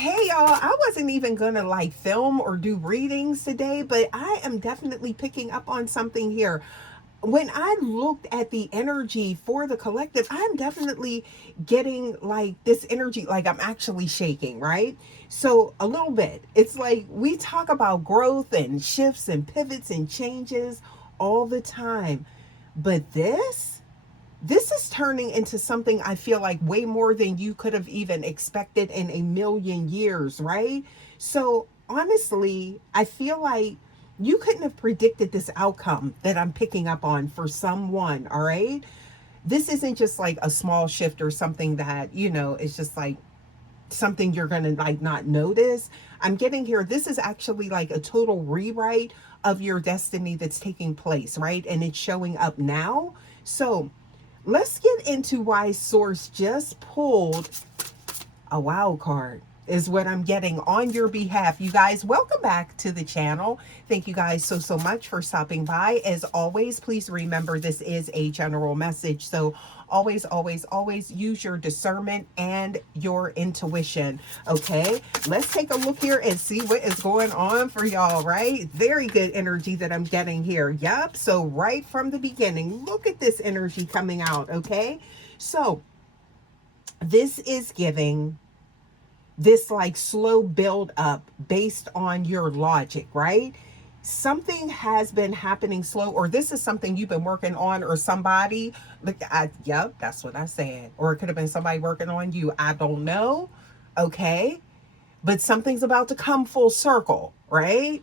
Hey y'all, I wasn't even gonna like film or do readings today, but I am definitely picking up on something here. When I looked at the energy for the collective, I'm definitely getting like this energy, like I'm actually shaking, right? So, a little bit. It's like we talk about growth and shifts and pivots and changes all the time. But this is turning into something I feel like way more than you could have even expected in a million years, right? So, honestly, I feel like you couldn't have predicted this outcome that I'm picking up on for someone, all right? This isn't just like a small shift or something that, is just like something you're going to like not notice. I'm getting here. This is actually like a total rewrite of your destiny that's taking place, right? And it's showing up now. So, let's get into why Source just pulled a wild card is what I'm getting on your behalf. You guys, welcome back to the channel. Thank you guys so much for stopping by. As always, please remember this is a general message. So always use your discernment and your intuition. Okay, let's take a look here and see what is going on for y'all, right? Very good energy that I'm getting here. Yep. So right from the beginning, look at this energy coming out. Okay. So this is giving this like slow build up based on your logic, right? Something has been happening slow, or this is something you've been working on, or somebody. Look, yep, that's what I said. Or it could have been somebody working on you. I don't know. Okay, but something's about to come full circle, right?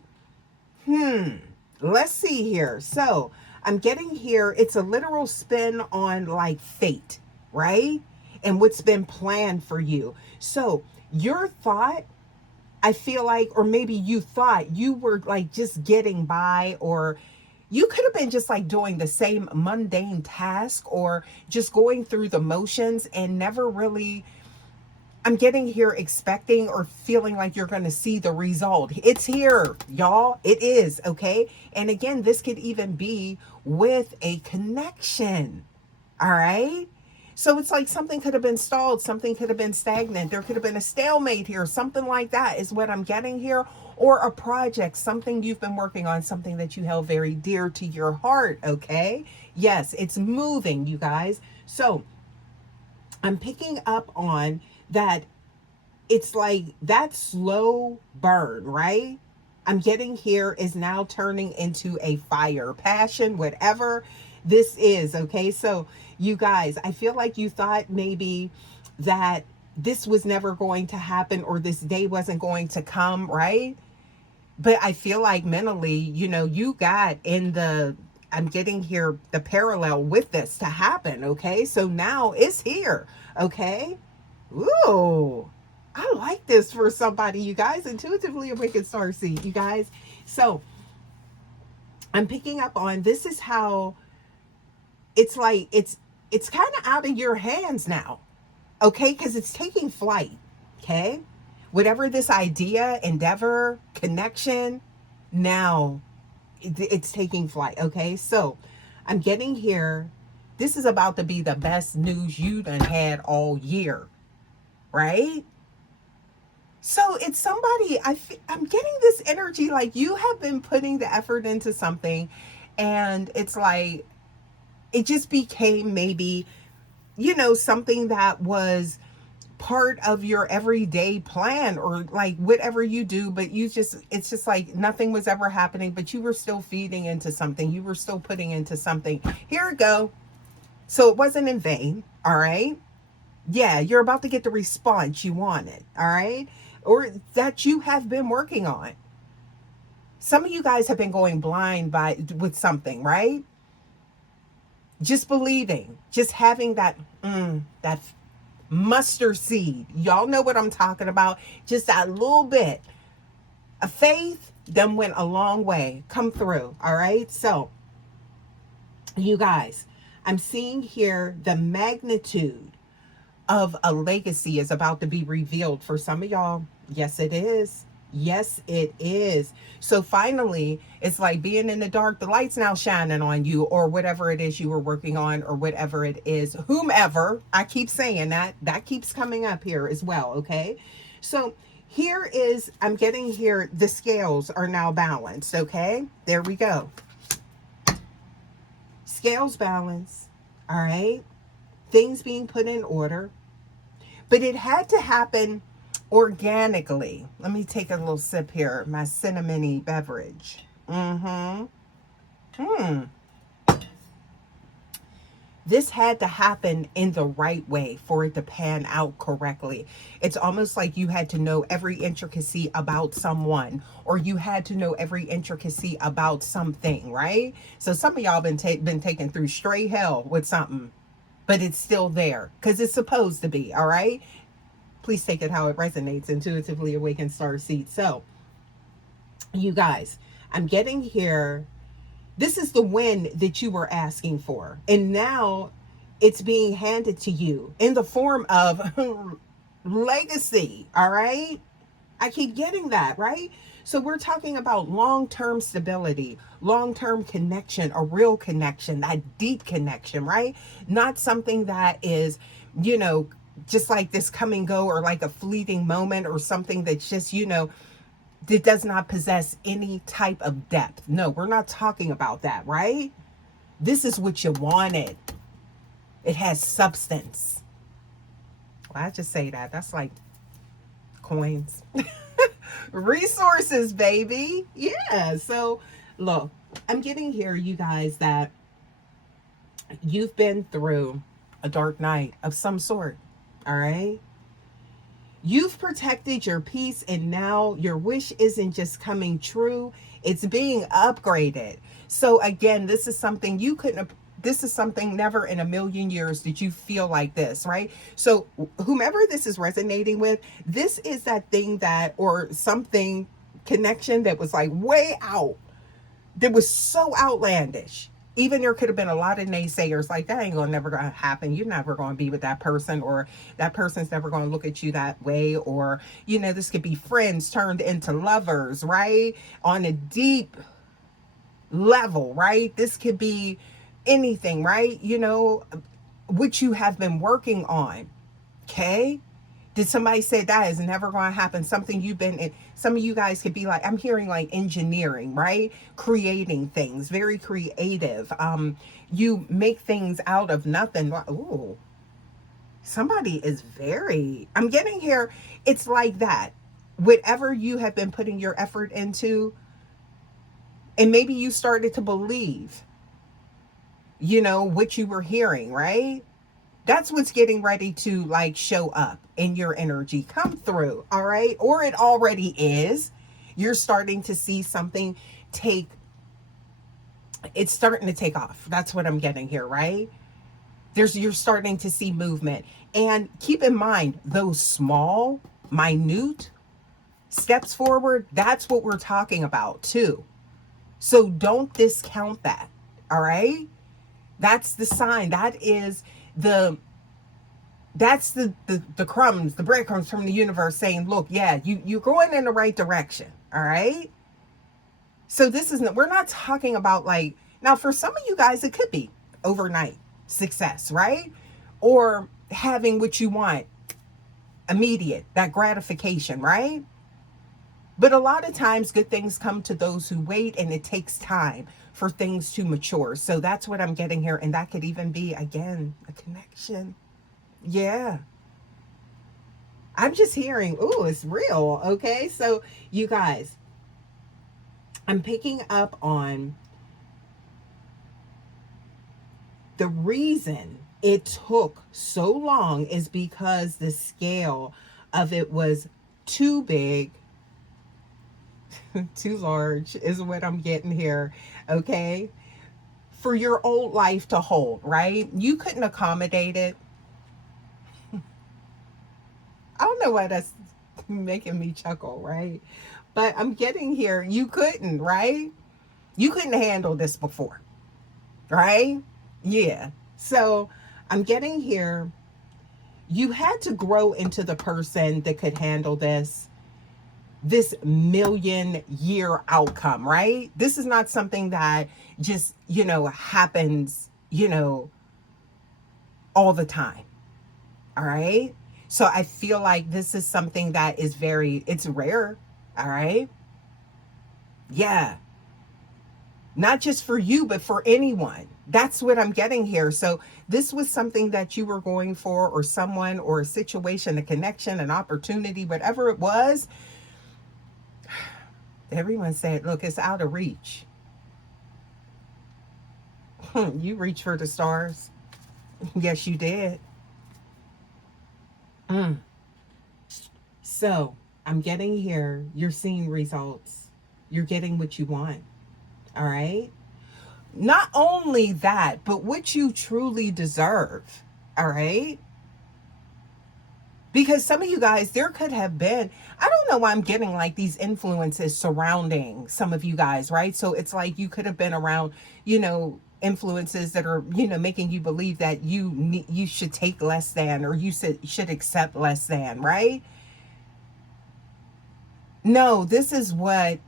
Let's see here. So I'm getting here. It's a literal spin on like fate, right? And what's been planned for you. So your thought, I feel like, or maybe you thought you were like just getting by, or you could have been just like doing the same mundane task or just going through the motions and never really, I'm getting here expecting or feeling like you're going to see the result. It's here, y'all. It is, okay? And again, this could even be with a connection. All right? So it's like something could have been stalled, something could have been stagnant, there could have been a stalemate here, something like that is what I'm getting here. Or a project, something you've been working on, something that you held very dear to your heart, okay? Yes, it's moving, you guys. So I'm picking up on that. It's like that slow burn, right? I'm getting here is now turning into a fire, passion, whatever this is. Okay. So, you guys, I feel like you thought maybe that this was never going to happen or this day wasn't going to come, right? But I feel like mentally, you got in the, I'm getting here the parallel with this to happen. Okay. So now it's here. Okay. Ooh, I like this for somebody, you guys. Intuitively awakened star seed, you guys. So I'm picking up on this is how it's like it's kind of out of your hands now, okay? Because it's taking flight, okay? Whatever this idea, endeavor, connection, now it's taking flight, okay? So I'm getting here. This is about to be the best news you done had all year, right? So it's somebody, I'm getting this energy like you have been putting the effort into something, and it's like it just became maybe, something that was part of your everyday plan or like whatever you do, but it's just like nothing was ever happening, but you were still feeding into something, you were still putting into something. Here we go. So it wasn't in vain, all right? Yeah, you're about to get the response you wanted, all right? Or that you have been working on. Some of you guys have been going blind by with something, right? Just believing, just having that mustard seed. Y'all know what I'm talking about. Just that little bit of faith then went a long way. Come through, all right? So, you guys, I'm seeing here the magnitude of a legacy is about to be revealed for some of y'all. Yes, it is. Yes, it is. So finally, it's like being in the dark, the light's now shining on you, or whatever it is you were working on, or whatever it is, whomever. I keep saying that. That keeps coming up here as well, okay? So Here is, I'm getting here, the scales are now balanced, okay? There we go. Scales balance, all right? Things being put in order. But it had to happen organically. Let me take a little sip here, my cinnamony beverage. Mm-hmm. Hmm. This had to happen in the right way for it to pan out correctly. It's almost like you had to know every intricacy about someone, or you had to know every intricacy about something, right? So some of y'all been taken through straight hell with something, but it's still there because it's supposed to be, all right? Please take it how it resonates. Intuitively awakened star seed. So, you guys, I'm getting here. This is the win that you were asking for. And now it's being handed to you in the form of legacy. All right. I keep getting that, right? So we're talking about long-term stability, long-term connection, a real connection, that deep connection, right? Not something that is, you know, just like this come and go, or like a fleeting moment, or something that's just, you know, that does not possess any type of depth. No, we're not talking about that, right? This is what you wanted. It has substance. Well, I just say that. That's like coins. Resources, baby. Yeah. So, look, I'm getting here, you guys, that you've been through a dark night of some sort. All right. You've protected your peace, and now your wish isn't just coming true, it's being upgraded. So again, this is something you couldn't have, this is something never in a million years did you feel like this, right? So whomever this is resonating with, this is that thing that, or something, connection that was like way out, that was so outlandish. Even there could have been a lot of naysayers like, that ain't gonna never gonna happen, you're never gonna be with that person, or that person's never gonna look at you that way, or, you know, this could be friends turned into lovers, right? On a deep level, right? This could be anything, right? You know, which you have been working on. Okay. Did somebody say that is never going to happen? Something you've been in, some of you guys could be like, I'm hearing like engineering, right? Creating things, very creative. You make things out of nothing. Ooh, somebody is very, I'm getting here. It's like that. Whatever you have been putting your effort into, and maybe you started to believe, you know, what you were hearing, right? That's what's getting ready to like show up in your energy, come through, all right? Or it already is. You're starting to see something take, it's starting to take off. That's what I'm getting here, right? You're starting to see movement. And keep in mind, those small, minute steps forward, that's what we're talking about too. So don't discount that, all right? That's the sign. That is the crumbs, the breadcrumbs from the universe saying, look, yeah, you're going in the right direction. All right. So this isn't, we're not talking about like, now for some of you guys, it could be overnight success, right? Or having what you want immediate, that gratification, right? But a lot of times good things come to those who wait, and it takes time for things to mature. So that's what I'm getting here. And that could even be, again, a connection. Yeah. I'm just hearing, ooh, it's real. Okay. So you guys, I'm picking up on the reason it took so long is because the scale of it was too big, too large is what I'm getting here. Okay. For your old life to hold, right? You couldn't accommodate it. I don't know why that's making me chuckle, right? But I'm getting here. You couldn't, right? You couldn't handle this before, right? Yeah. So I'm getting here. You had to grow into the person that could handle this million-year outcome, right? This is not something that just, you know, happens, you know, all the time. All right. So I feel like this is something that is it's rare. All right. Yeah. Not just for you, but for anyone. That's what I'm getting here. So this was something that you were going for, or someone, or a situation, a connection, an opportunity, whatever it was. Everyone said, look, it's out of reach. You reach for the stars. Yes, you did. Mm. So I'm getting here. You're seeing results. You're getting what you want. All right. Not only that, but what you truly deserve. All right. Because some of you guys, there could have been, I don't know why I'm getting like these influences surrounding some of you guys, right? So it's like you could have been around, influences that are, making you believe that you should take less than, or you should accept less than, right? No, this is what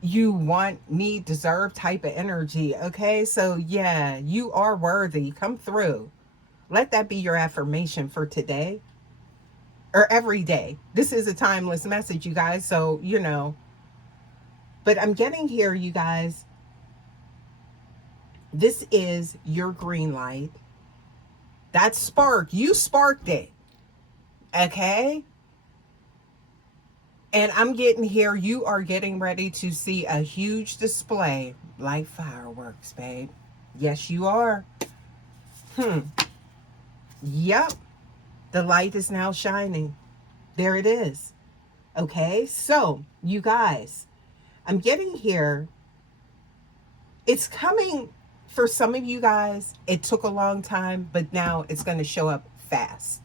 you want, need, deserve type of energy. Okay. So yeah, you are worthy. Come through. Let that be your affirmation for today or every day. This is a timeless message, you guys. So, but I'm getting here, you guys. This is your green light. That spark, you sparked it. Okay. And I'm getting here, you are getting ready to see a huge display like fireworks, babe. Yes, you are. Yep. The light is now shining. There it is. Okay. So, you guys, I'm getting here. It's coming for some of you guys. It took a long time, but now it's going to show up fast.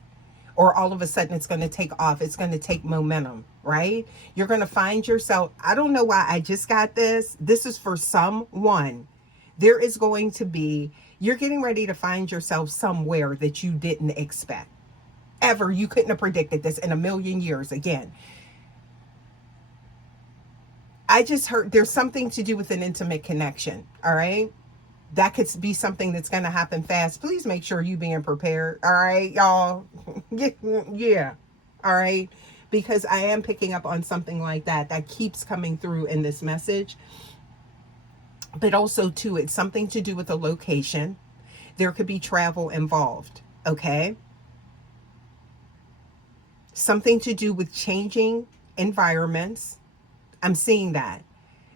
Or all of a sudden it's going to take off. It's going to take momentum, right? You're going to find yourself. I don't know why I just got this. This is for someone. There is going to be, you're getting ready to find yourself somewhere that you didn't expect. Ever. You couldn't have predicted this in a million years. Again, I just heard there's something to do with an intimate connection. All right. That could be something that's going to happen fast. Please make sure you being prepared. All right, y'all. Yeah. All right. Because I am picking up on something like that keeps coming through in this message. But also, too, it's something to do with a location. There could be travel involved. Okay. Something to do with changing environments. I'm seeing that.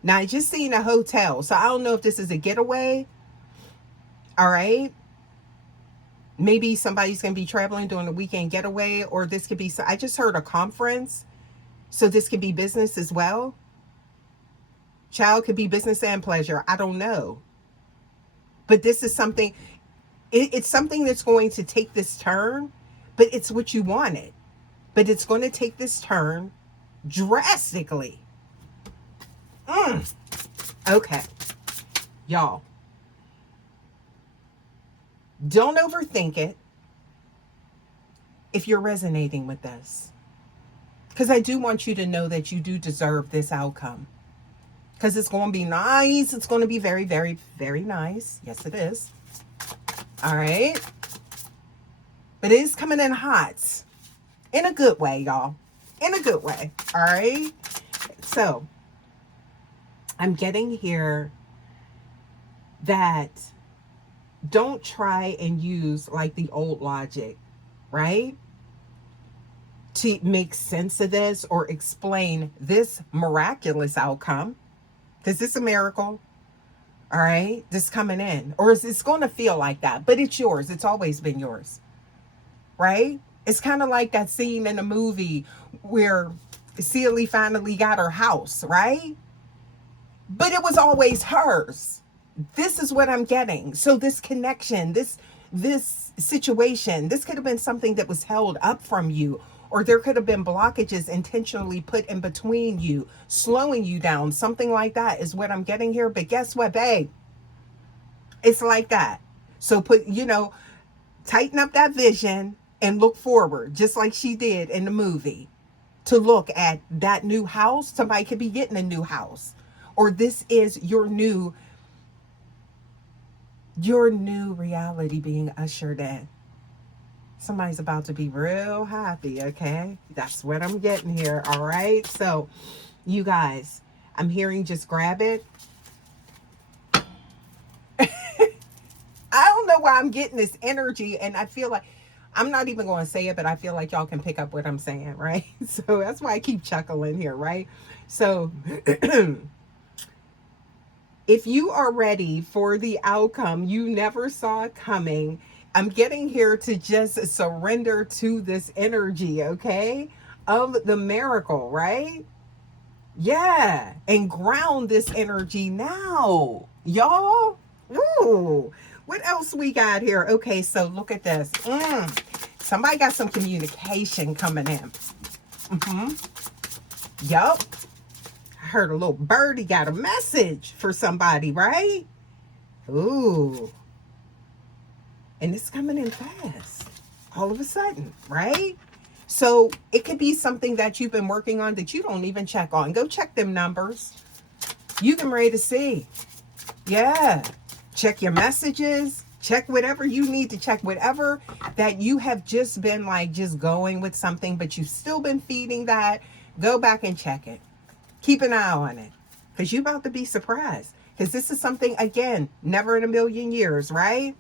Now, I just seen a hotel. So I don't know if this is a getaway. All right. Maybe somebody's going to be traveling doing a weekend getaway, or this could be, I just heard a conference. So this could be business as well. Child, could be business and pleasure. I don't know. But this is something, it's something that's going to take this turn, but it's what you wanted. But it's going to take this turn drastically. Okay. Y'all, don't overthink it if you're resonating with this. Because I do want you to know that you do deserve this outcome. Because it's going to be nice. It's going to be very, very, very nice. Yes, it is. All right. But it is coming in hot. In a good way, y'all. In a good way. All right. So, I'm getting here that don't try and use like the old logic, right? To make sense of this or explain this miraculous outcome. Because it's a miracle. All right. This coming in. Or it's going to feel like that. But it's yours. It's always been yours. Right? It's kind of like that scene in the movie where Celie finally got her house, right? But it was always hers. This is what I'm getting. So this connection, this situation, this could have been something that was held up from you, or there could have been blockages intentionally put in between you, slowing you down. Something like that is what I'm getting here. But guess what, babe? It's like that. So tighten up that vision and look forward, just like she did in the movie, to look at that new house. Somebody could be getting a new house, or this is your new reality being ushered in. Somebody's about to be real happy, okay? That's what I'm getting here, all right? So, you guys, I'm hearing just grab it. I don't know why I'm getting this energy, and I feel like I'm not even going to say it, but I feel like y'all can pick up what I'm saying, right? So that's why I keep chuckling here, right? So if you are ready for the outcome you never saw coming, I'm getting here to just surrender to this energy, okay? Of the miracle, right? Yeah, and ground this energy now, y'all. Ooh, what else we got here? Okay, so look at this. Somebody got some communication coming in. Yup. I heard a little birdie got a message for somebody, right? Ooh. And it's coming in fast. All of a sudden, right? So it could be something that you've been working on that you don't even check on. Go check them numbers. You can ready to see. Yeah. Check your messages. Check whatever you need to check. Whatever that you have just been like just going with something, but you've still been feeding that. Go back and check it. Keep an eye on it. Because you're about to be surprised. Because this is something, again, never in a million years, right?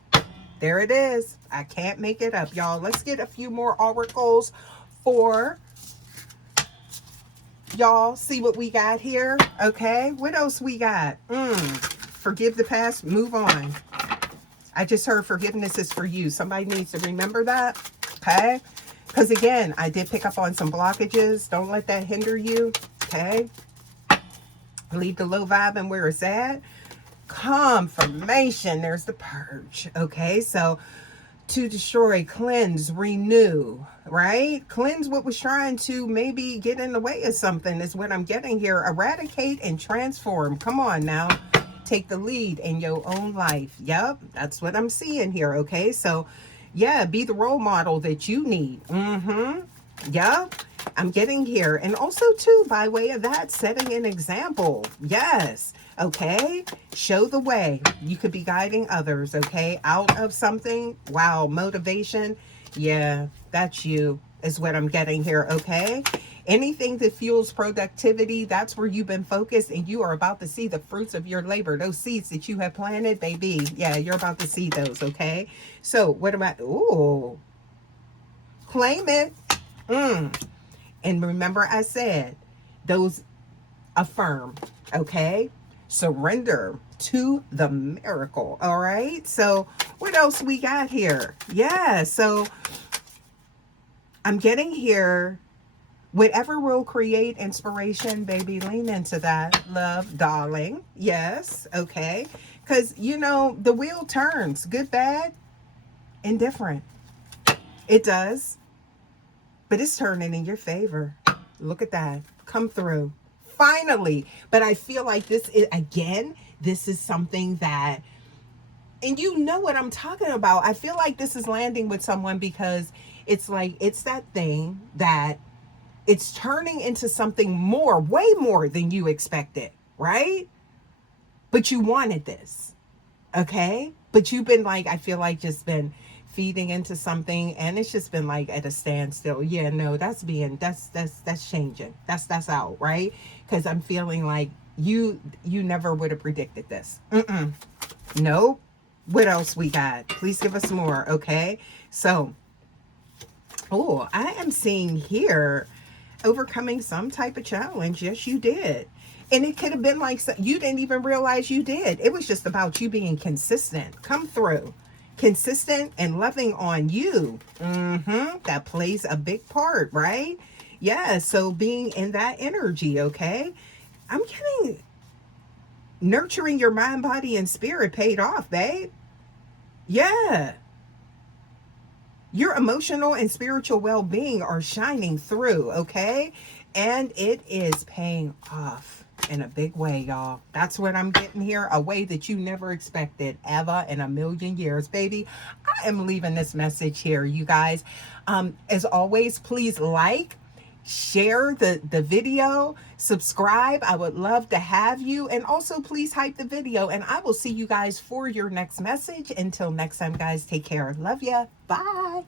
There it is. I can't make it up, y'all. Let's get a few more oracles for y'all. See what we got here. Okay. What else we got? Forgive the past. Move on. I just heard forgiveness is for you. Somebody needs to remember that. Okay. Because again, I did pick up on some blockages. Don't let that hinder you. Okay. Leave the low vibe and where it's at. Confirmation. There's the purge. Okay. So to destroy, cleanse, renew, right? Cleanse what was trying to maybe get in the way of something is what I'm getting here. Eradicate and transform. Come on now. Take the lead in your own life. Yep, that's what I'm seeing here, okay? So, yeah, be the role model that you need. Yep, I'm getting here. And also, too, by way of that, setting an example. Yes. Okay, show the way. You could be guiding others, okay, out of something. Wow, motivation. Yeah, that's you is what I'm getting here, okay? Anything that fuels productivity, that's where you've been focused, and you are about to see the fruits of your labor. Those seeds that you have planted, baby. Yeah, you're about to see those, okay? So what about, ooh, claim it. And remember I said, those affirm, okay? Surrender to the miracle. All right. So what else we got here? Yeah. So I'm getting here. Whatever will create inspiration, baby, lean into that, love, darling. Yes. Okay. Because, you know, the wheel turns, good, bad, indifferent. It does. But it's turning in your favor. Look at that. Come through. Finally. But I feel like this is, again, this is something that, and you know what I'm talking about. I feel like this is landing with someone because it's like, it's that thing that it's turning into something more, way more than you expected, right? But you wanted this, okay? But you've been like, I feel like just been feeding into something and it's just been like at a standstill. Yeah, no, that's changing. That's out, right? Because I'm feeling like you never would have predicted this. Nope. What else we got? Please give us more, okay? So, oh, I am seeing here overcoming some type of challenge. Yes, you did. And it could have been like you didn't even realize you did. It was just about you being consistent. Come through. Consistent and loving on you. That plays a big part, right? Yeah, so being in that energy, okay? I'm getting nurturing your mind, body, and spirit paid off, babe. Yeah. Your emotional and spiritual well-being are shining through, okay? And it is paying off in a big way, y'all. That's what I'm getting here. A way that you never expected ever in a million years, baby. I am leaving this message here, you guys. As always, please like, share the video, subscribe. I would love to have you. And also please hype the video. And I will see you guys for your next message. Until next time, guys, take care. Love ya. Bye.